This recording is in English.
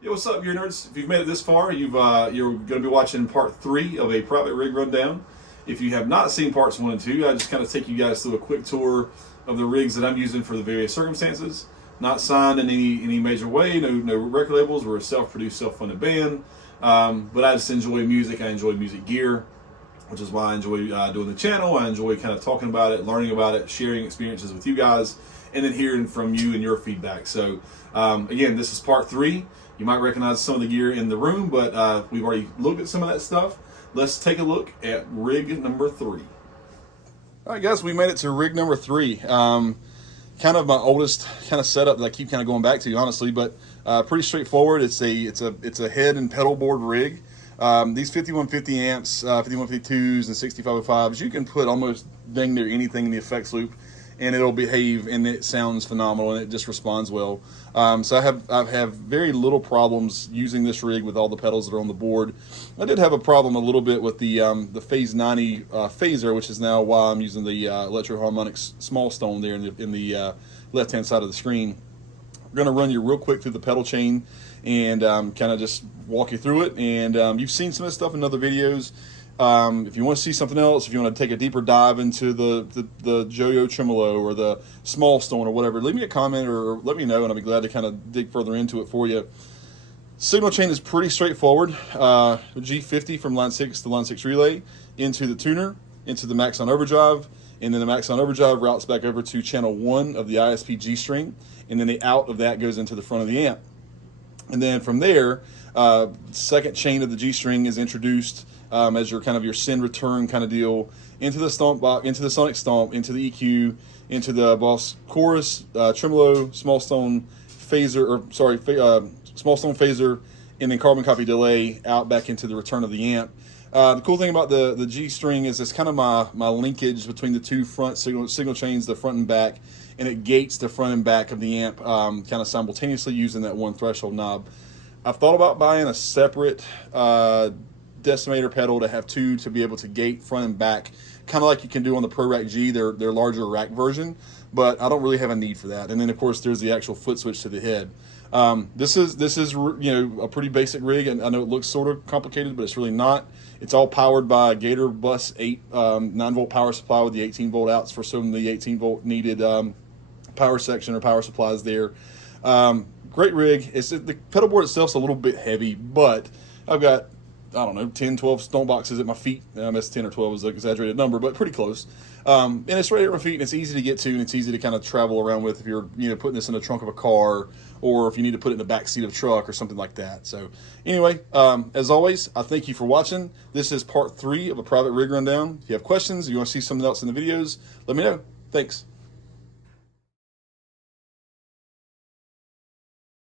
Yo, what's up, gear nerds? If you've made it this far, you're going to be watching part 3 of a private rig rundown. If you have not seen parts 1 and 2, I just kind of take you guys through a quick tour of the rigs that I'm using for the various circumstances. Not signed in any major way, no record labels. We're a self-produced, self-funded band, but I just enjoy music. I enjoy music gear, which is why I enjoy doing the channel. I enjoy kind of talking about it, learning about it, sharing experiences with you guys, and then hearing from you and your feedback. So again, this is part 3. You might recognize some of the gear in the room, but we've already looked at some of that stuff. Let's take a look at rig number 3. All right, guys, we made it to rig number 3. Kind of my oldest kind of setup that I keep kind of going back to, honestly, but pretty straightforward. It's a head and pedal board rig. These 5150 amps, 5152s, and 6505s, you can put almost dang near anything in the effects loop, and it'll behave, and it sounds phenomenal, and it just responds well. So I have very little problems using this rig with all the pedals that are on the board. I did have a problem a little bit with the Phase 90 phaser, which is now why I'm using the Electro-Harmonix small stone there in the left-hand side of the screen. We're going to run you real quick through the pedal chain and kind of just walk you through it. And you've seen some of this stuff in other videos. If you want to see something else, if you want to take a deeper dive into the Joyo Tremolo or the Small Stone or whatever, leave me a comment or let me know, and I'll be glad to kind of dig further into it for you. Signal chain is pretty straightforward. G50 from line 6 to line 6 relay into the tuner, into the max on overdrive, and then the max on overdrive routes back over to channel 1 of the ISP G string, and then the out of that goes into the front of the amp. And then from there, second chain of the G string is introduced as your kind of your send return kind of deal into the stomp box, into the sonic stomp, into the EQ, into the Boss chorus, tremolo, small stone phaser, small stone phaser, and then carbon copy delay out back into the return of the amp. The cool thing about the G string is it's kind of my linkage between the two front signal chains, the front and back, and it gates the front and back of the amp kind of simultaneously using that one threshold knob. I've thought about buying a separate decimator pedal to have two to be able to gate front and back, kind of like you can do on the Pro Rack G, their larger rack version, but I don't really have a need for that. And then of course there's the actual foot switch to the head. This is a pretty basic rig, and I know it looks sort of complicated, but it's really not. It's all powered by a Gator Bus 8 9-volt power supply with the 18-volt outs for some of the 18-volt needed power section or power supplies there. Great rig. The pedal board itself's a little bit heavy, but I've got, I don't know, 10, 12 stone boxes at my feet. That's 10 or 12 is an exaggerated number, but pretty close. And it's right at my feet, and it's easy to get to, and it's easy to kind of travel around with if you're putting this in the trunk of a car, or if you need to put it in the back seat of a truck or something like that. So anyway, as always, I thank you for watching. This is part 3 of a private rig rundown. If you have questions, or you want to see something else in the videos, let me know. Thanks.